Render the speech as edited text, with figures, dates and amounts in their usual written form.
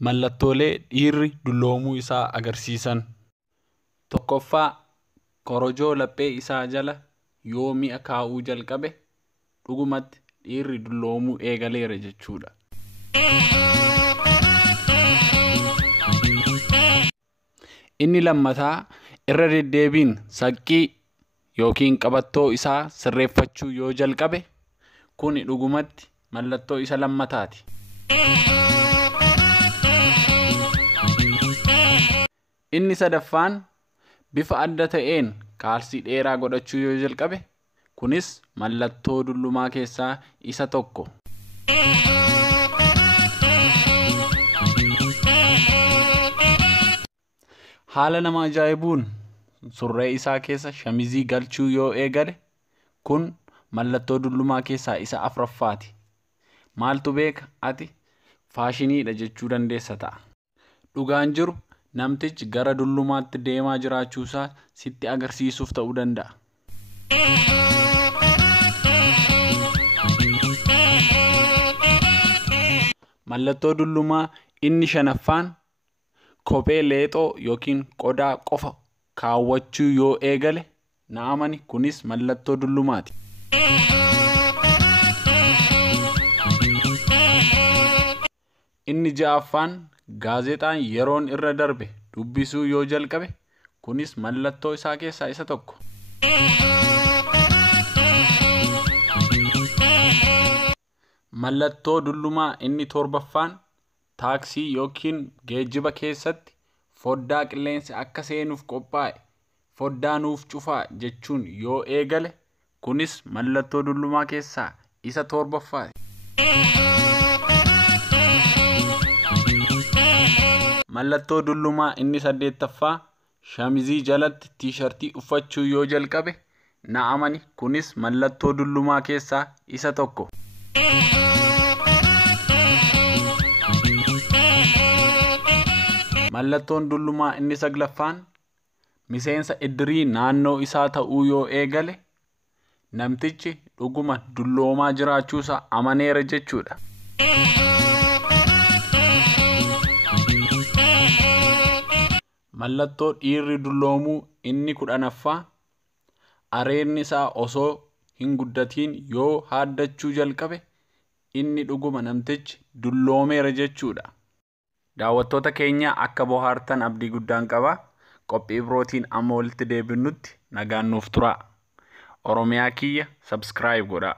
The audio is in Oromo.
Mallattoolee dhiirri dulloomuu isaa agarsiisan. Tokkoffaa korojoo laphee isaa jala yoo mi'a kaa'uu jalqabe dhugumatti dhiirri dulloomuu eegaleera jechuudha. Inni lammataa irra deddeebiin saqqii yookiin qabattoo isaa sirreeffachuu yoo jalqabe kuni dhugumatti mallattoo isa lammataati. Inni sadaffaan bifa adda ta'een kaalsii dheeraa godhachuu yoo jalqabe kunis mallattoo dullumaa keessaa isa tokko. Haala nama ajaa'ibuun surree isaa keessa shamizii galchuu yoo eegale kun mallattoo dullumaa keessaa isa afuraffaati. Maaltu beeka ati faashiniidha jechuu dandeessa ta'a. Dhugaan jiru namtichi gara dullumaatti deemaa jiraachuusaa sitti agarsiisuuf ta'uu danda'a. Mallattoo dullumaa inni shanaffaan kophee leexoo yookiin qodaa qofa kaawwachuu yoo eegale na amani kunis mallattoo dullumaati. Inni ja'affaan gaazexaan yeroon irra darbe dubbisuu yoo jalqabe kunis mallattoo isaa keessaa isa tokko. Mallattoo dullumaa inni torbaffaan taaksii yookiin geejjiba keessatti foddaa qilleensi akka seenuuf qophaa'e foddaa nuuf cufaa jechuun yoo eegale kunis mallattoo dullumaa keessaa isa torbaffaati. Mallattoo dullumaa inni saddeettaffaa shamizii jalatti tiishartii uffachuu yoo jalqabe na amani kunis mallattoo dullumaa keessaa isa tokko. Mallattoon dullumaa inni saglaffaan miseensa iddirii naannoo isaa ta'uu yoo eegale namtichi dhuguma dulloomaa jiraachuusaa amaneera jechuudha. Mallattoo dhiirri dulloomuu inni kudhanaffaa areenni isaa osoo hin guddatiin yoo haaddachuu jalqabe inni dhuguma namtichi dulloomeera jechuudha. Daawwattoota keenya akka bohaartan abdii guddaan qaba. Qophii birootiin amma walitti deebinutti nagaan nuuf turaa. Oromiyaa kiyya subscribe godhaa.